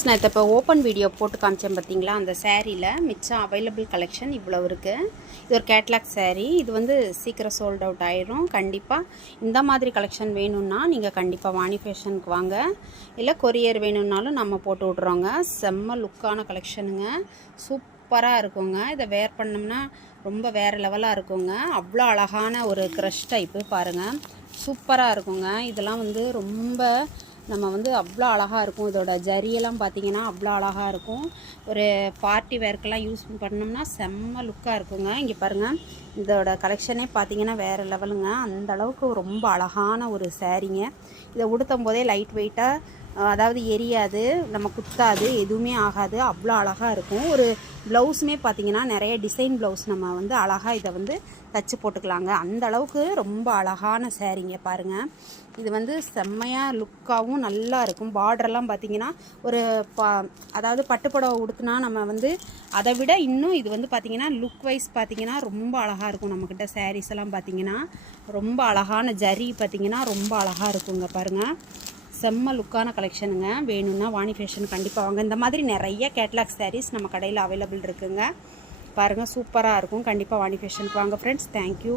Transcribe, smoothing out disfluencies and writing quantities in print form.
நான் இப்போ open video போட்டு காமிச்சேன் பார்த்தீங்களா, அந்த சேரீயில் மிச்சம் அவைலபிள் கலெக்ஷன் இவ்வளோ இருக்குது. இது ஒரு கேட்லாக் சேரீ. இது வந்து சீக்கிரம் சோல்ட் அவுட் ஆயிரும். கண்டிப்பாக இந்த மாதிரி கலெக்ஷன் வேணும்னா நீங்கள் கண்டிப்பாக வாணி ஃபேஷனுக்கு வாங்க, இல்லை கொரியர் வேணும்னாலும் நம்ம போட்டு விட்றோங்க. செம்ம லுக்கான கலெக்ஷனுங்க, சூப்பராக இருக்குங்க. இதை வேர் பண்ணோம்னா ரொம்ப வேறு லெவலாக இருக்குங்க. அவ்வளோ அழகான ஒரு க்ரஷ் டைப்பு பாருங்கள், சூப்பராக இருக்குங்க. இதெல்லாம் வந்து ரொம்ப நம்ம வந்து அவ்வளோ அழகாக இருக்கும். இதோட ஜரியெல்லாம் பார்த்திங்கன்னா அவ்வளோ அழகாக இருக்கும். ஒரு பார்ட்டி வேர்க்கெல்லாம் யூஸ் பண்ணோம்னா செம்ம லுக்காக இருக்குங்க. இங்கே பாருங்கள், இதோட கலெக்ஷனே பார்த்திங்கன்னா வேறு லெவலுங்க. அந்தளவுக்கு ரொம்ப அழகான ஒரு சேரீங்க. இதை உடுத்தும் போதே லைட் வெயிட்டாக, அதாவது எரியாது, நம்ம குத்தாது, எதுவுமே ஆகாது, அவ்வளோ அழகாக இருக்கும். ஒரு ப்ளவுஸுமே பார்த்திங்கன்னா நிறைய டிசைன் ப்ளவுஸ் நம்ம வந்து அழகாக இதை வந்து தச்சு போட்டுக்கலாங்க. அந்த அளவுக்கு ரொம்ப அழகான சேரீங்க பாருங்கள். இது வந்து செம்மையாக லுக்காகவும் நல்லா இருக்கும். பார்டரெல்லாம் பார்த்திங்கன்னா ஒரு அதாவது பட்டுப்புடவை உடுத்துனா நம்ம வந்து அதை விட இன்னும் இது வந்து பார்த்திங்கன்னா லுக் வைஸ் பார்த்திங்கன்னா ரொம்ப அழகாக இருக்கும். நம்மக்கிட்ட சாரீஸ் எல்லாம் பார்த்திங்கன்னா ரொம்ப அழகான ஜரி பார்த்திங்கன்னா ரொம்ப அழகாக இருக்குங்க பாருங்கள். செம்ம லுக்கான கலெக்ஷனுங்க. வேணும்னா வாணி ஃபேஷன் கண்டிப்பாக வாங்க. இந்த மாதிரி நிறைய கேட்லாக் சாரீஸ் நம்ம கடையில் அவைலபிள் இருக்குங்க. பாருங்கள், சூப்பராக இருக்கும். கண்டிப்பாக வாணி ஃபேஷனுக்கு வாங்க ஃப்ரெண்ட்ஸ். தேங்க்யூ.